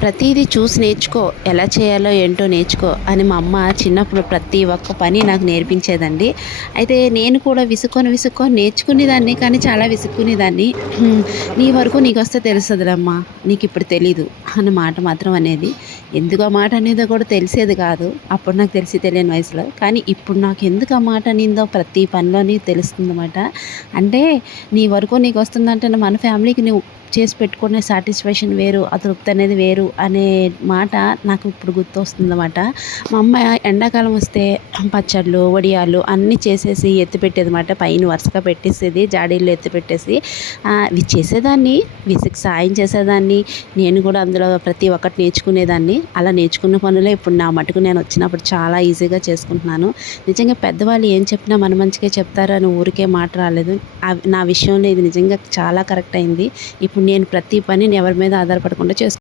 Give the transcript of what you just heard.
ప్రతిదీ చూసి నేర్చుకో ఎలా చేయాలో ఏంటో నేర్చుకో అని మా అమ్మ చిన్నప్పుడు ప్రతి ఒక్క పని నాకు నేర్పించేదండి. అయితే నేను కూడా విసుక్కొని విసుక్కొని నేర్చుకునేదాన్ని కానీ చాలా విసుక్కునేదాన్ని. నీ వరకు నీకు వస్తే తెలుస్తుందిలమ్మా నీకు ఇప్పుడు తెలీదు. అన్న మాట మాత్రం అనేది ఎందుకు ఆ మాట అనేదో కూడా తెలిసేది కాదు. అప్పుడు నాకు తెలిసి తెలియని వయసులో. కానీ ఇప్పుడు నాకు ఎందుకు ఆ మాట అనిందో ప్రతి పనిలోని తెలుస్తుందన్నమాట. అంటే నీ వరకు నీకు వస్తుందంటే మన ఫ్యామిలీకి నువ్వు చేసి పెట్టుకునే సాటిస్ఫాక్షన్ వేరు ఆ తృప్తి అనేది వేరు అనే మాట నాకు ఇప్పుడు గుర్తొస్తుందన్నమాట. మా అమ్మ ఎండాకాలం వస్తే పచ్చళ్ళు వడియాలు అన్నీ చేసేసి ఎత్తి పెట్టేది పైన వరుసగా పెట్టేసేది జాడీల్లో ఎత్తి పెట్టేసి ఇవి చేసేదాన్ని విసికి సాయం చేసేదాన్ని. నేను కూడా అందులో ప్రతి ఒక్కటి నేర్చుకునేదాన్ని. అలా నేర్చుకున్న పనులే ఇప్పుడు నా మటుకు నేను వచ్చినప్పుడు చాలా ఈజీగా చేసుకుంటున్నాను. నిజంగా పెద్దవాళ్ళు ఏం చెప్పినా మన మంచిగా చెప్తారు అని ఊరికే మాట రాలేదు. నా విషయంలో ఇది నిజంగా చాలా కరెక్ట్ అయింది. ఇప్పుడు నేను ప్రతి పని ఎవరి మీద ఆధారపడకుండా చేసుకుంటాను